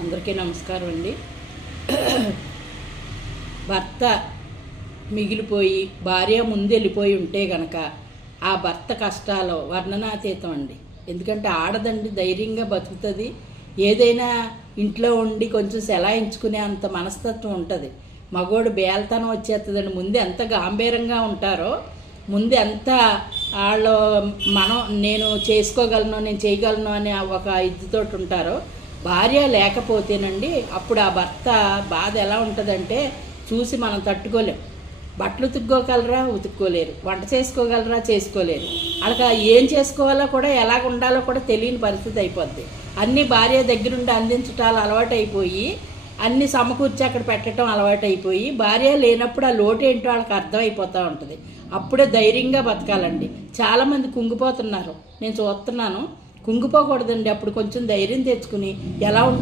అందరికీ నమస్కారం అండి. భర్త మిగిలిపోయి భార్య ముందు వెళ్ళిపోయి ఉంటే గనక ఆ భర్త కష్టాలు వర్ణనాతీతం అండి. ఎందుకంటే ఆడదండి ధైర్యంగా బతుకుతుంది. ఏదైనా ఇంట్లో ఉండి కొంచెం సెలాయించుకునే అంత మనస్తత్వం ఉంటుంది. మగోడు బేల్తనం వచ్చేస్తుందండి. ముందు ఎంత గాంభీరంగా ఉంటారో, ముందు ఎంత వాళ్ళు నేను చేసుకోగలను, నేను చేయగలను అనే ఒక ఇదితోటి ఉంటారో, భార్య లేకపోతేనండి అప్పుడు ఆ భర్త బాధ ఎలా ఉంటుందంటే చూసి మనం తట్టుకోలేం. బట్టలు ఉతుక్కోగలరా, ఉతుక్కోలేరు. వంట చేసుకోగలరా, చేసుకోలేరు. వాళ్ళకి ఏం చేసుకోవాలో కూడా ఎలాగ ఉండాలో కూడా తెలియని పరిస్థితి అయిపోద్ది. అన్నీ భార్య దగ్గరుండి అందించటాలు అలవాటైపోయి, అన్నీ సమకూర్చి అక్కడ పెట్టడం అలవాటైపోయి, భార్య లేనప్పుడు ఆ లోటు ఏంటో వాళ్ళకి అర్థమైపోతూ ఉంటుంది. అప్పుడే ధైర్యంగా బతకాలండి. చాలామంది కుంగిపోతున్నారు, నేను చూస్తున్నాను. కుంగిపోకూడదండి. అప్పుడు కొంచెం ధైర్యం తెచ్చుకుని ఎలా ఉంటే